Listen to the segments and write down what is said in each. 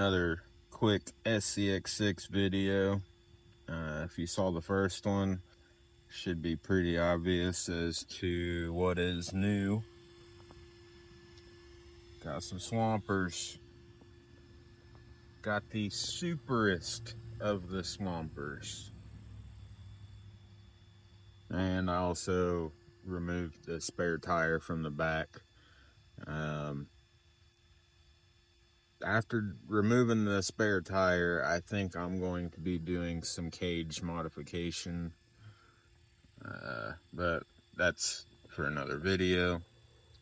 another quick SCX6 video. If you saw the first one, should be pretty obvious as to what is new. Got some swampers. Got the superest of the swampers. And I also removed the spare tire from the back. After removing the spare tire, I think I'm going to be doing some cage modification, but that's for another video.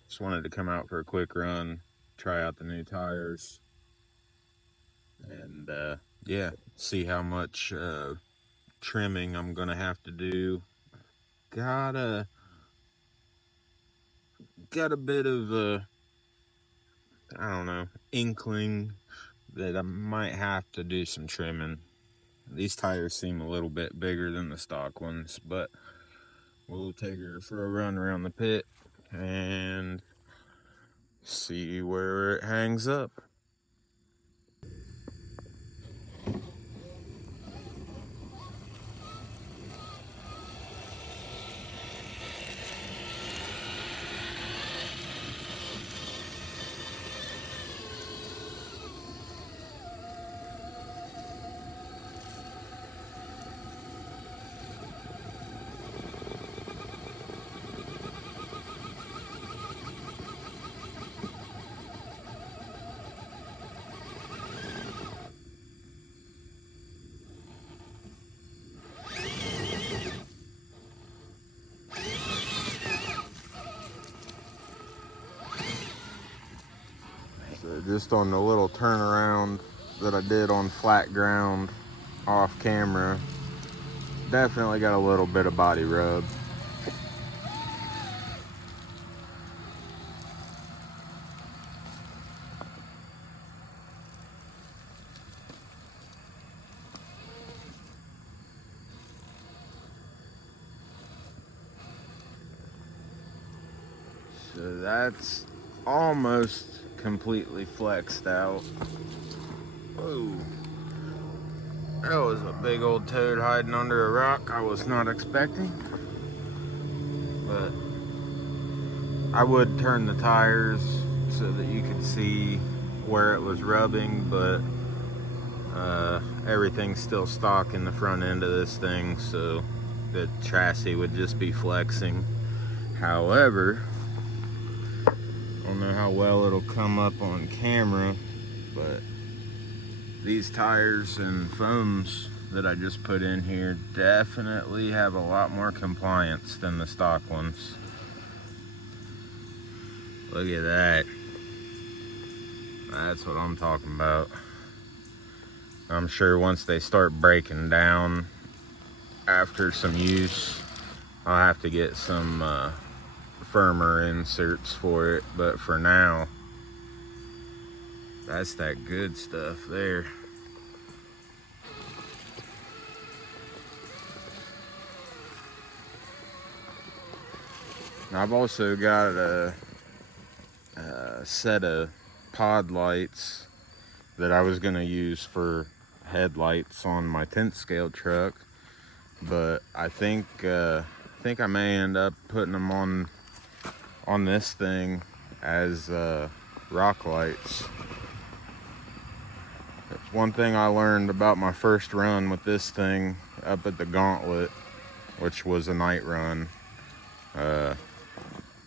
Just wanted to come out for a quick run, try out the new tires, and yeah, see how much trimming I'm gonna have to do. Got a bit of a, I don't know, inkling that I might have to do some trimming. These tires seem a little bit bigger than the stock ones, but we'll take her for a run around the pit and see where it hangs up. So just on the little turnaround that I did on flat ground off camera, definitely got a little bit of body rub. So that's almost completely flexed out. Whoa. That was a big old toad hiding under a rock I was not expecting. But I would turn the tires so that you could see where it was rubbing, but everything's still stock in the front end of this thing, so the chassis would just be flexing. However, I don't know how well it'll come up on camera, but these tires and foams that I just put in here definitely have a lot more compliance than the stock ones. Look at that. That's what I'm talking about. I'm sure once they start breaking down after some use, I'll have to get some firmer inserts for it, but for now, that's that good stuff there. I've also got a set of pod lights that I was gonna use for headlights on my 10th scale truck, but I think I may end up putting them on this thing as rock lights. That's one thing I learned about my first run with this thing up at the Gauntlet, which was a night run.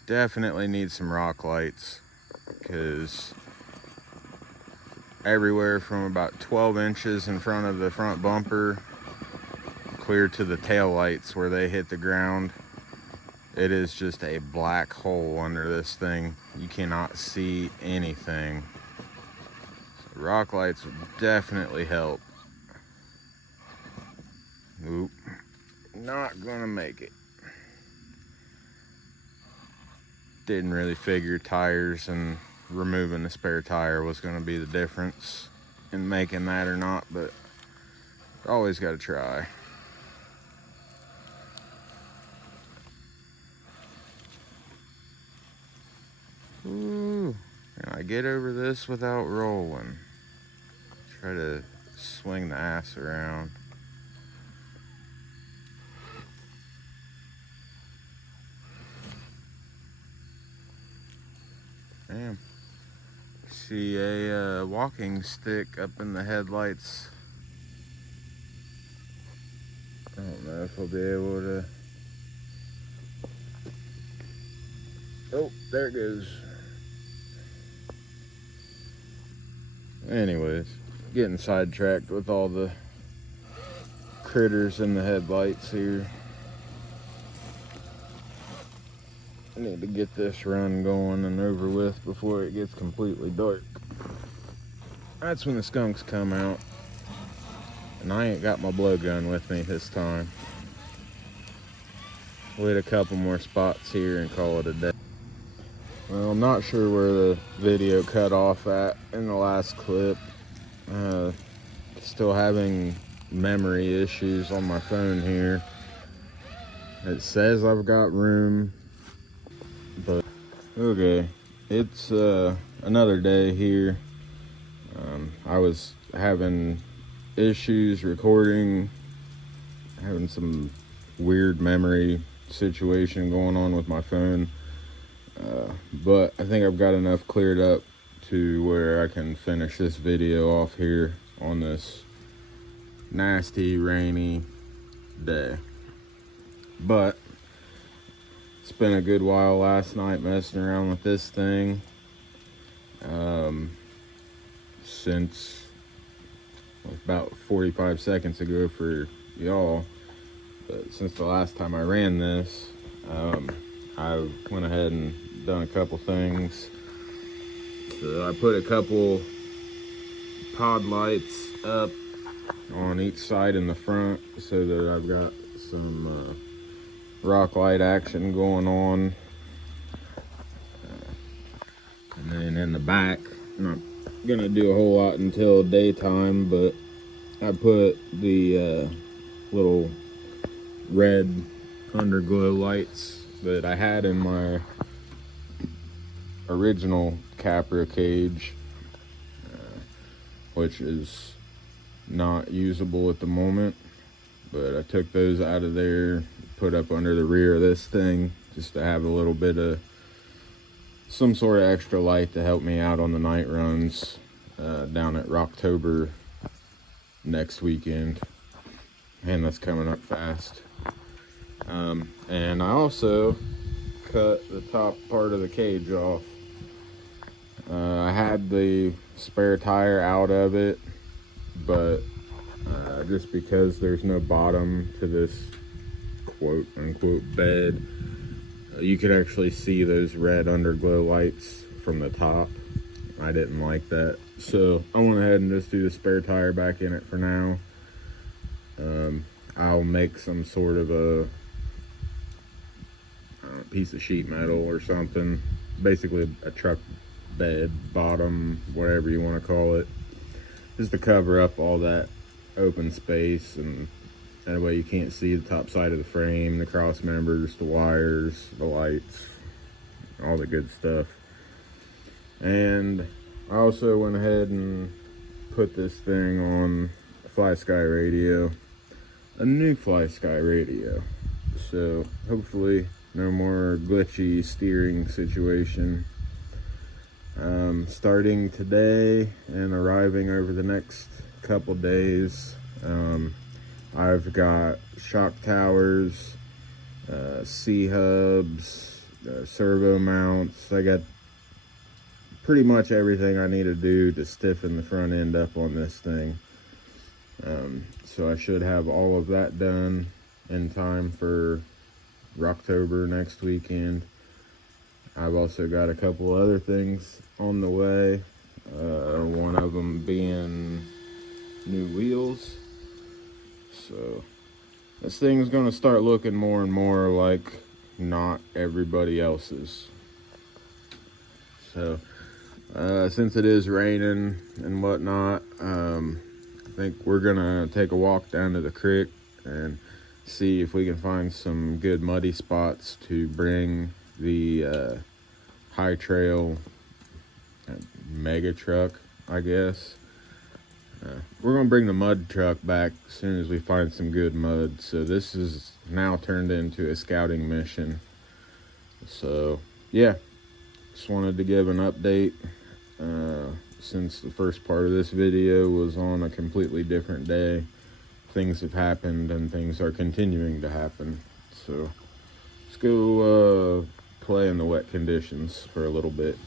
Definitely need some rock lights, because everywhere from about 12 inches in front of the front bumper clear to the tail lights where they hit the ground, it is just a black hole under this thing. You cannot see anything. So rock lights would definitely help. Oop, not gonna make it. Didn't really figure tires and removing the spare tire was going to be the difference in making that or not, but always got to try. Ooh, can I get over this without rolling? Try to swing the ass around. Damn. See a walking stick up in the headlights. I don't know if I'll be able to. Oh, there it goes. Anyways, getting sidetracked with all the critters in the headlights here. I need to get this run going and over with before it gets completely dark. That's when the skunks come out. And I ain't got my blowgun with me this time. We'll hit a couple more spots here and call it a day. Well, I'm not sure where the video cut off at in the last clip. Still having memory issues on my phone here. It says I've got room, but okay. It's another day here. I was having issues recording, having some weird memory situation going on with my phone. But I think I've got enough cleared up to where I can finish this video off here on this nasty rainy day. But it's been a good while last night messing around with this thing. Since about 45 seconds ago for y'all, but since the last time I ran this, I went ahead and done a couple things. So I put a couple pod lights up on each side in the front so that I've got some rock light action going on. And then in the back, I'm not gonna do a whole lot until daytime, but I put the little red underglow lights that I had in my original Capra cage, which is not usable at the moment, but I took those out of there, put up under the rear of this thing just to have a little bit of some sort of extra light to help me out on the night runs down at Rocktober next weekend. And that's coming up fast. And I also cut the top part of the cage off. I had the spare tire out of it, but just because there's no bottom to this quote unquote bed, you could actually see those red underglow lights from the top. I didn't like that, so I went ahead and just do the spare tire back in it for now. I'll make some sort of a piece of sheet metal or something, basically a truck bed bottom, whatever you want to call it, just to cover up all that open space, and that way you can't see the top side of the frame, the cross members, the wires, the lights, all the good stuff. And I also went ahead and put this thing on a Fly Sky radio, a new Fly Sky radio. So hopefully no more glitchy steering situation. Starting today and arriving over the next couple days, I've got shock towers, C-hubs, servo mounts. I got pretty much everything I need to do to stiffen the front end up on this thing. So I should have all of that done in time for Rocktober next weekend. I've also got a couple other things on the way. One of them being new wheels. So this thing's gonna start looking more and more like not everybody else's. So since it is raining and whatnot, I think we're gonna take a walk down to the creek and see if we can find some good muddy spots to bring the high trail mega truck, I guess. We're gonna bring the mud truck back as soon as we find some good mud. So this is now turned into a scouting mission. So yeah, just wanted to give an update since the first part of this video was on a completely different day. Things have happened and things are continuing to happen. So let's go play in the wet conditions for a little bit.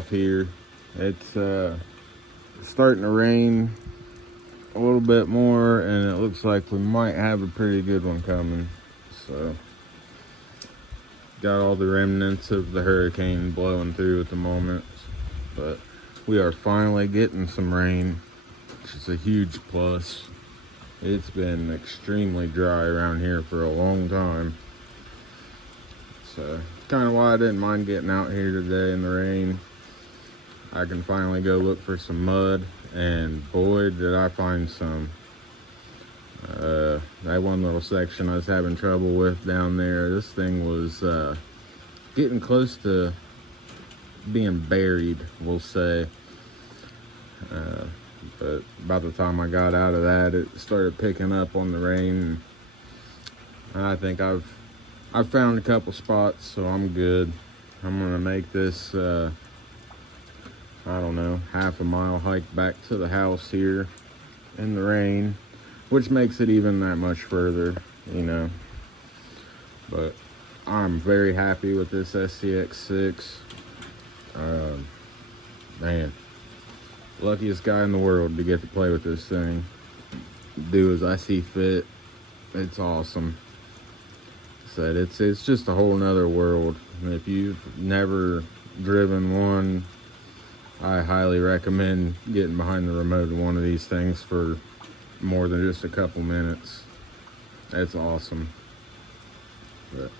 off here. It's starting to rain a little bit more, and it looks like we might have a pretty good one coming. So got all the remnants of the hurricane blowing through at the moment, but we are finally getting some rain, which is a huge plus. It's been extremely dry around here for a long time, so kind of why I didn't mind getting out here today in the rain. I can finally go look for some mud, and boy did I find some. That one little section I was having trouble with down there, this thing was getting close to being buried, we'll say. But by the time I got out of that, it started picking up on the rain. And I think I've found a couple spots, so I'm good. I'm gonna make this I don't know, half a mile hike back to the house here in the rain, which makes it even that much further, you know. But I'm very happy with this SCX6. Man, luckiest guy in the world to get to play with this thing, do as I see fit. It's awesome. Said it's just a whole nother world, and if you've never driven one, I highly recommend getting behind the remote of one of these things for more than just a couple minutes. It's awesome. But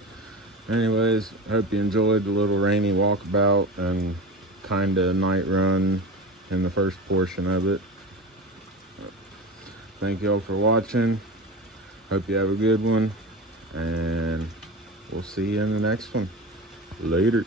anyways, hope you enjoyed the little rainy walkabout and kind of night run in the first portion of it. Thank y'all for watching. Hope you have a good one, and we'll see you in the next one. Later.